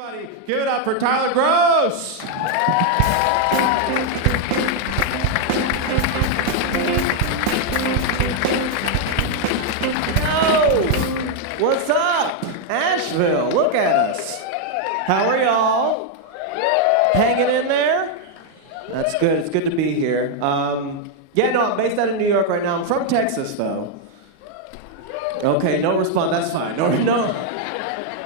Everybody, give it up for Tyler Groce. Yo, what's up? Asheville, look at us. How are y'all? Hanging in there? That's good, it's good to be here. I'm based out of New York right now. I'm from Texas, though. Okay, no response, that's fine.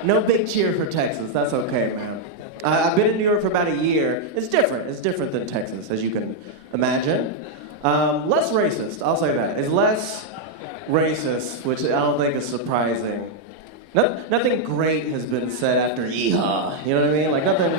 No big cheer for Texas, that's okay, man. I've been in New York for about a year. It's different than Texas, as you can imagine. Less racist, I'll say that. It's less racist, which I don't think is surprising. Nothing great has been said after yeehaw, you know what I mean? Like nothing,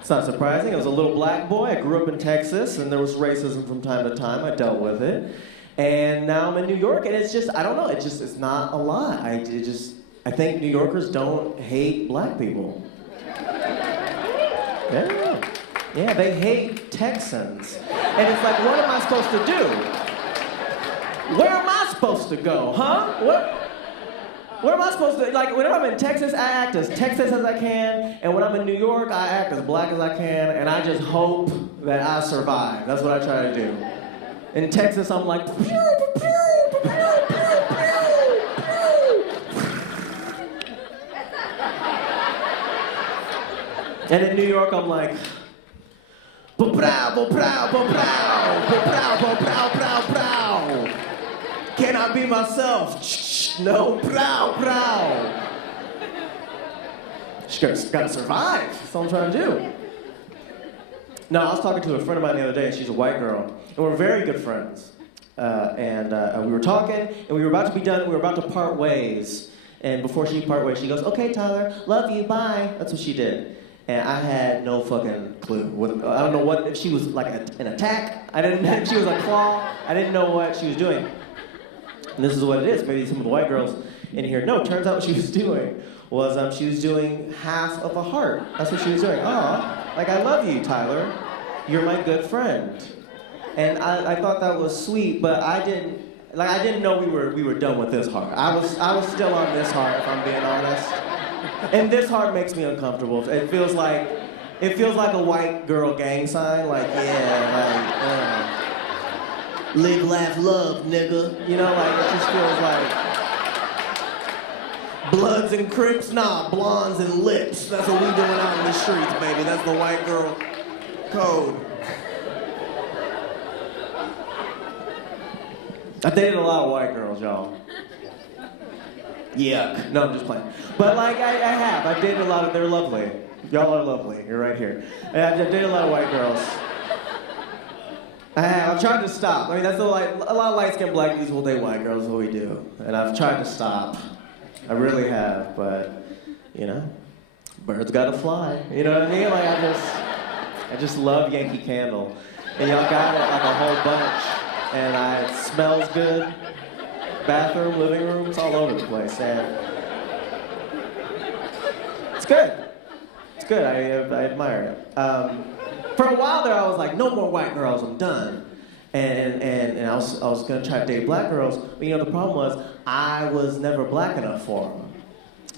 it's not surprising. I was a little black boy, I grew up in Texas, and there was racism from time to time, I dealt with it. And now I'm in New York, and it's just, I don't know, it's not a lot. I think New Yorkers don't hate black people. Yeah, they hate Texans. And it's like, what am I supposed to do? Where am I supposed to go, huh? What am I supposed to, like, whenever I'm in Texas, I act as Texas as I can, and when I'm in New York, I act as black as I can, and I just hope that I survive. That's what I try to do. In Texas, I'm like, pew, pew, pew, pew, pew, and in New York, I'm like, ba-brow, ba-brow, ba-brow, ba-brow, ba-brow, brow, brow. Can I be myself? No, brow, brow. Just gotta survive. That's all I'm trying to do. No, I was talking to a friend of mine the other day, and she's a white girl, and we're very good friends. We were talking, and we were about to be done, we were about to part ways, and before she part ways, she goes, "Okay, Tyler, love you, bye." That's what she did. And I had no fucking clue. I don't know what, if she was like an attack, if she was a claw, I didn't know what she was doing. And this is what it is, maybe some of the white girls in here know. Turns out what she was doing was she was doing half of a heart. That's what she was doing. Aw, like, I love you, Tyler. You're my good friend. And I thought that was sweet, but I didn't know we were done with this heart. I was still on this heart, if I'm being honest. And this heart makes me uncomfortable. It feels like a white girl gang sign. Like, live, laugh, love, nigga. You know, like, it just feels like Bloods and Crips, nah, blondes and lips. That's what we doing out in the streets, baby. That's the white girl code. I dated a lot of white girls, y'all. Yuck. No, I'm just playing. But like, I have. I've dated a lot of, they're lovely. Y'all are lovely. You're right here. I've dated a lot of white girls. I have. I've tried to stop. I mean, that's a lot of light-skinned black dudes will date white girls, is what we do. And I've tried to stop. I really have, but, you know, birds gotta fly. You know what I mean? Like, I just love Yankee Candle. And y'all got it like a whole bunch. And it smells good. Bathroom, living room, it's all over the place. And it's good. It's good. I admire it. For a while there, I was like, no more white girls, I'm done. And I was gonna try to date black girls, but you know, the problem was I was never black enough for them,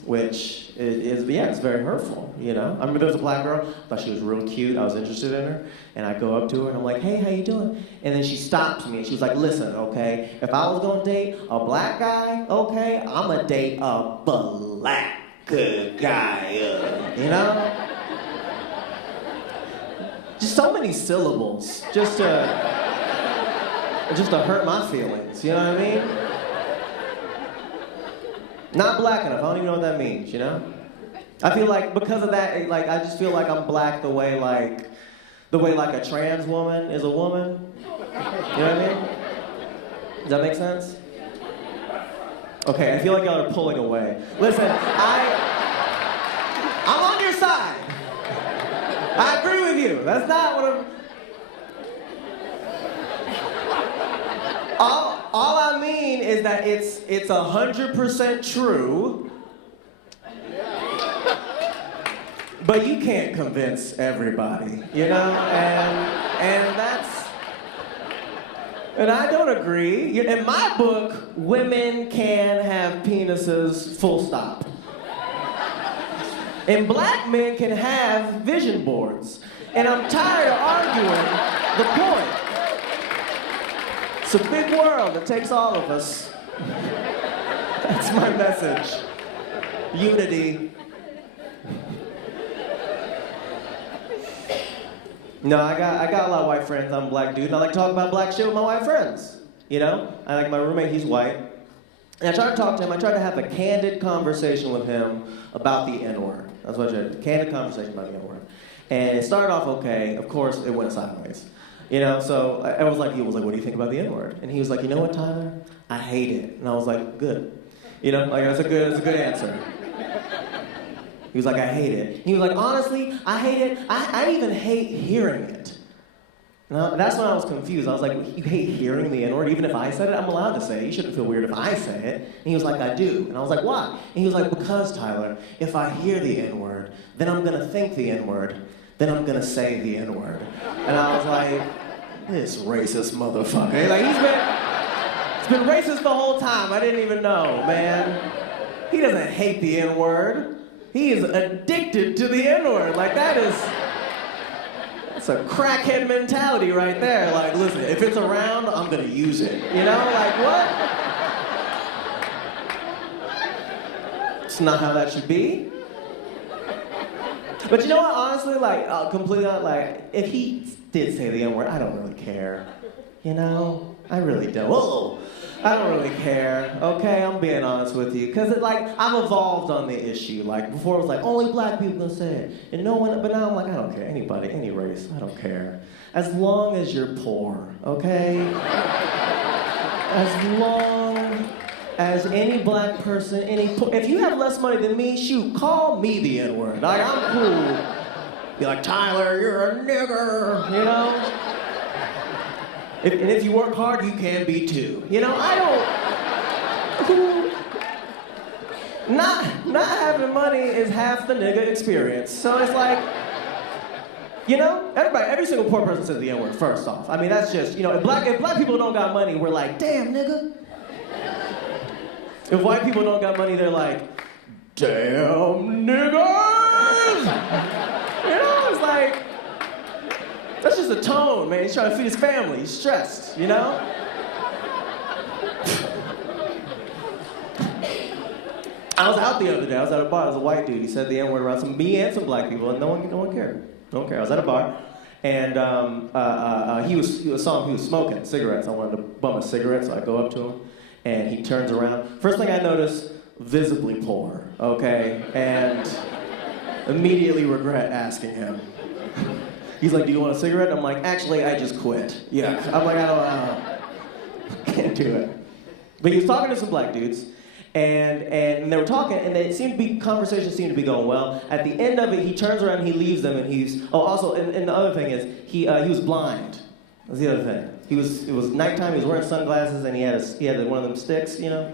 which is it's very hurtful, you know? I remember there was a black girl, I thought she was real cute, I was interested in her, and I go up to her and I'm like, "Hey, how you doing?" And then she stops me and she was like, "Listen, okay, if I was gonna date a black guy, okay, I'm gonna date a black guy, you know?" Just so many syllables, just to hurt my feelings, you know what I mean? Not black enough, I don't even know what that means, you know? I feel like because of that, I just feel like I'm black the way like a trans woman is a woman. You know what I mean? Does that make sense? Okay, I feel like y'all are pulling away. Listen, I'm on your side. I agree with you. That's not what I'm... All I mean is that it's 100% true, but you can't convince everybody, you know? And I don't agree. In my book, women can have penises, full stop. And black men can have vision boards. And I'm tired of arguing the point. It's a big world. It takes all of us. That's my message. Unity. No, I got a lot of white friends. I'm a black dude, and I like to talk about black shit with my white friends. You know? I like my roommate, he's white. And I tried to talk to him, I tried to have a candid conversation with him about the N-word. That's what I tried, candid conversation about the N-word. And it started off okay, of course it went sideways. You know, so he was like, what do you think about the N-word? And he was like, you know what, Tyler? I hate it. And I was like, good. You know, like that's a good answer. He was like, I hate it. And he was like, honestly, I hate it. I even hate hearing it. Now, that's when I was confused. I was like, you hate hearing the N-word? Even if I said it, I'm allowed to say it. You shouldn't feel weird if I say it. And he was like, I do. And I was like, why? And he was like, because, Tyler, if I hear the N-word, then I'm going to think the N-word, then I'm going to say the N-word. And I was like, this racist motherfucker. Like, he's been racist the whole time. I didn't even know, man. He doesn't hate the N-word. He is addicted to the N-word. Like, that's a crackhead mentality right there. Like, listen, if it's around, I'm gonna use it. You know, like what? It's not how that should be. But you know what, honestly, like, completely honest, like, if he did say the N-word, I don't really care. You know? I really don't. Whoa! I don't really care, okay? I'm being honest with you. Because, I've evolved on the issue. Like, before it was like, only black people can say it. And no one, but now I'm like, I don't care. Anybody, any race, I don't care. As long as you're poor, okay? As long as any black person, if you have less money than me, shoot, call me the N-word. Like, I'm cool. Be like, Tyler, you're a nigger, you know? And if you work hard, you can be too. You know, not having money is half the nigga experience. So it's like, you know, every single poor person says the N-word first off. I mean, that's just, you know, if black people don't got money, we're like, damn, nigga. If white people don't got money, they're like, damn, niggas. You know, it's like, that's just a tone, man. He's trying to feed his family. He's stressed, you know? I was out the other day. I was at a bar. There was a white dude. He said the N-word around me and some black people, and no one cared. No one cared. I was at a bar, and he was smoking cigarettes. I wanted to bum a cigarette, so I go up to him, and he turns around. First thing I notice, visibly poor, okay? And immediately regret asking him. He's like, do you want a cigarette? I'm like, actually, I just quit. Yeah. I'm like, I can't do it. But he was talking to some black dudes, and they were talking, and conversation seemed to be going well. At the end of it, he turns around and he leaves them, and and the other thing is, he was blind. That's the other thing. It was nighttime, he was wearing sunglasses, and he had one of them sticks, you know?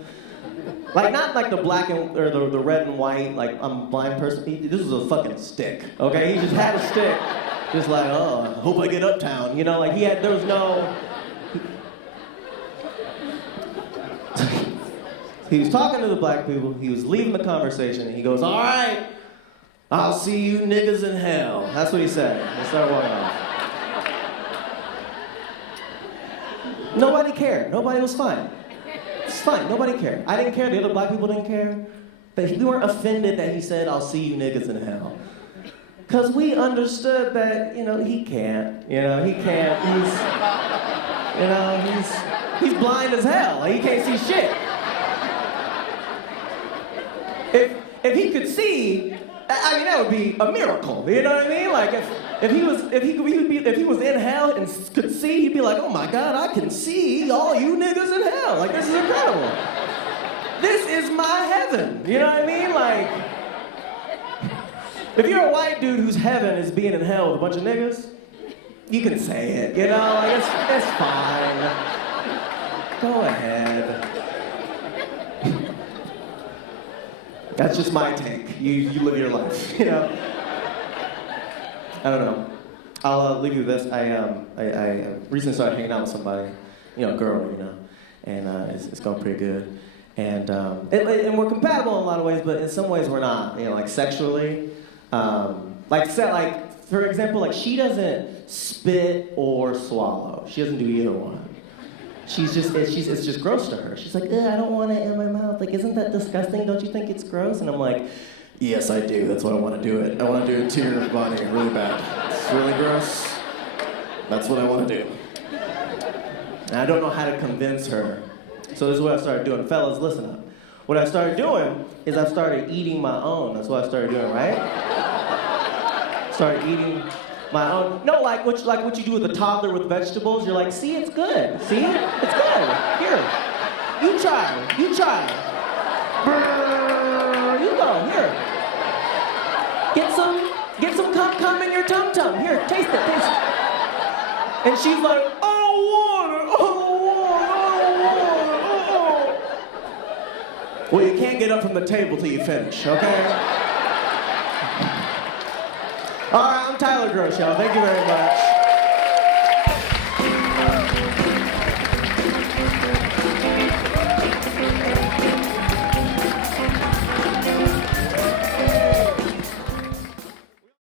Like, not like the black or the red and white, like, I'm a blind person. This was a fucking stick, okay? He just had a stick. Just like, oh, I hope I get uptown. You know, like there was no... He was talking to the black people, he was leaving the conversation, and he goes, all right, I'll see you niggas in hell. That's what he said. He started walking off. Nobody cared. Nobody was fine. It's fine. Nobody cared. I didn't care. The other black people didn't care. We weren't offended that he said, I'll see you niggas in hell. Because we understood that, you know, he can't. You know, he can't. He's blind as hell. Like, he can't see shit. If he could see, I mean, that would be a miracle. You know what I mean? Like, if he was in hell and could see, he'd be like, oh my God, I can see all you niggas in hell. Like, this is incredible. This is my heaven. You know what I mean? Like, if you're a white dude whose heaven is being in hell with a bunch of niggas, you can say it, you know? Like, it's fine. Go ahead. That's just my take. You live your life, you know? I don't know. I'll leave you with this. I recently started hanging out with somebody, you know, a girl, you know, and it's going pretty good. And we're compatible in a lot of ways, but in some ways we're not, you know, like sexually. For example, like she doesn't spit or swallow. She doesn't do either one. It's just gross to her. She's like, I don't want it in my mouth. Like, isn't that disgusting? Don't you think it's gross? And I'm like, yes, I do. That's why I want to do it. I want to do it to your body really bad. It's really gross. That's what I want to do. And I don't know how to convince her. So this is what I started doing. Fellas, listen up. What I started doing is I started eating my own. That's what I started doing, right? Started eating my own. No, like what you do with a toddler with vegetables. You're like, see, it's good. See? It's good. Here. You try. You try. Brrr, you go. Here. Get some cum in your tum-tum. Here, taste it. Taste it. And she's like, I don't want it. Well, you can't get up from the table till you finish, okay? All right, I'm Tyler Groce, y'all. Thank you very much.